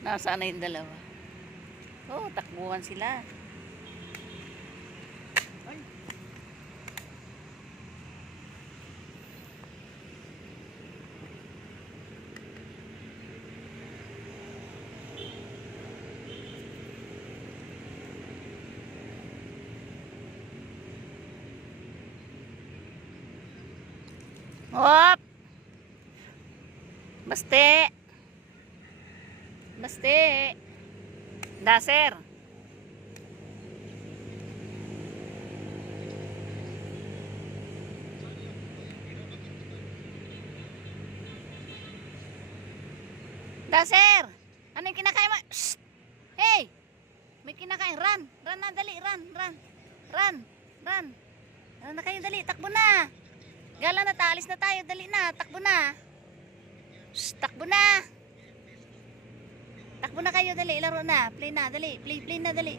Nasaan na yung dalawa? Oh, takbuhan sila. Ay. Hop! Baste! Baste! Daser! Daser! Ano yung kinakain mo? Shh! Hey! May kinakain. Run! Run na, dali! Run! Run! Run! Run! Run na kayo, dali! Takbo na! Gala na, taalis na tayo. Dali na! Takbo na! Shh! Takbo na! Takbo na kayo, dali! Laro na! Play na, dali! Play na, dali!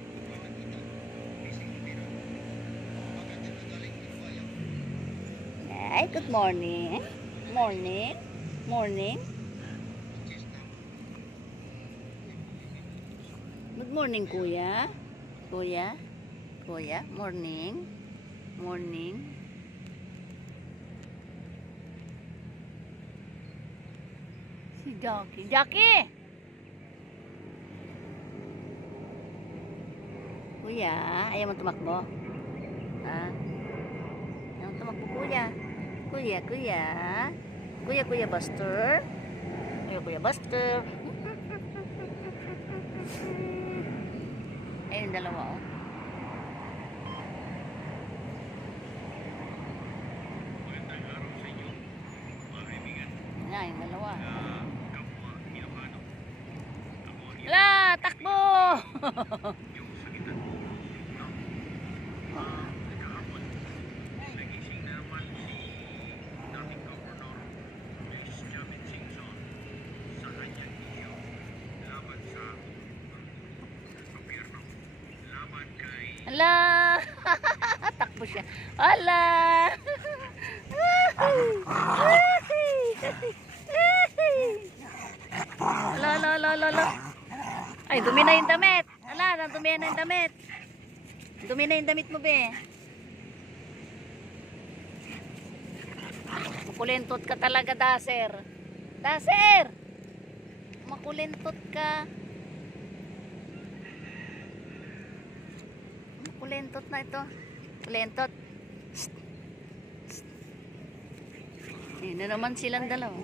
Ay, good morning! Morning! Morning! Good morning, kuya. Kuya. Kuya. Morning. Morning. Si Jackie. Jackie! Kuya, ayaw mo tumakbo? Ha? Ayaw mo tumakbo, kuya. Kuya, kuya. Kuya, kuya Buster. Kuya, kuya Buster. Ayun, dalawa, oh. Magandang araw sa inyo, mga kaibigan. Yan, yung dalawa. Kapwa Ilocano. Ako ang Hala, takbo! yung sagitan mo. No? Kahapon, nagising na naman si dating Governor Luis Chavez Singson sa kanyang iyo laban sa gobyerno. Laban kay Hala! Takbo siya. Hala! Hala, hala, hala, hala. Ay, dumi na yung damit. Hala, dumi na yung damit. Dumi na yung damit mo, be. Makulintot ka talaga, Daser. Daser! Makulintot ka. Kulentot na ito. Kulentot. Shh. Shh. Yun na naman silang dalawa.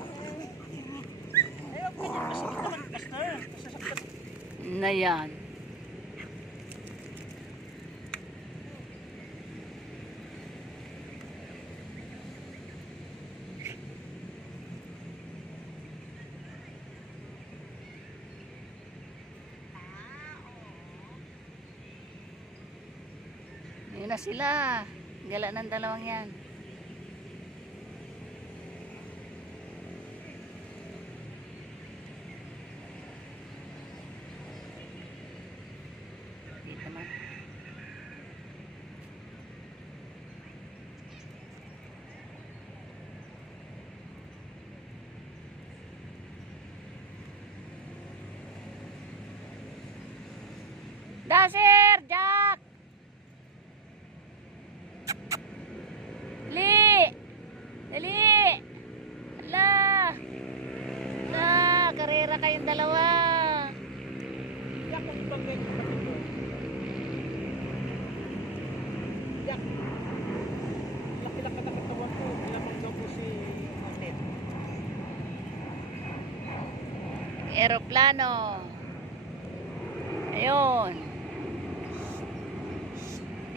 Ayaw ko niya kasi naman Buster. Masasaktan. Na yan. Yun na sila. Gala ng dalawang yan. Dito man. Daser! Jack! Dali! Dali! Hala! Hala! Karera kayong dalawa. Yak ang ibang ganyan. Yak. Laki-laki na katawan ko. Alamang daw po si Onet. Aeroplano. Ayun.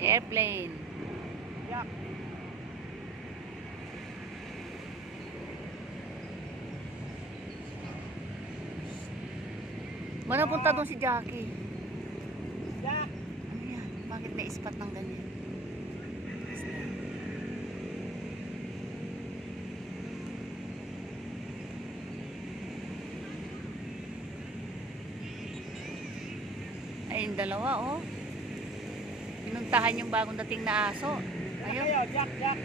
Airplane. Yak. Mana punta doon si Jackie? Yak. Ano yan? Bakit may ispat ng ganyan? Ay, yung dalawa, oh. Pinuntahan yung bagong dating na aso. Ayun. Ayaw, Yak, Yak.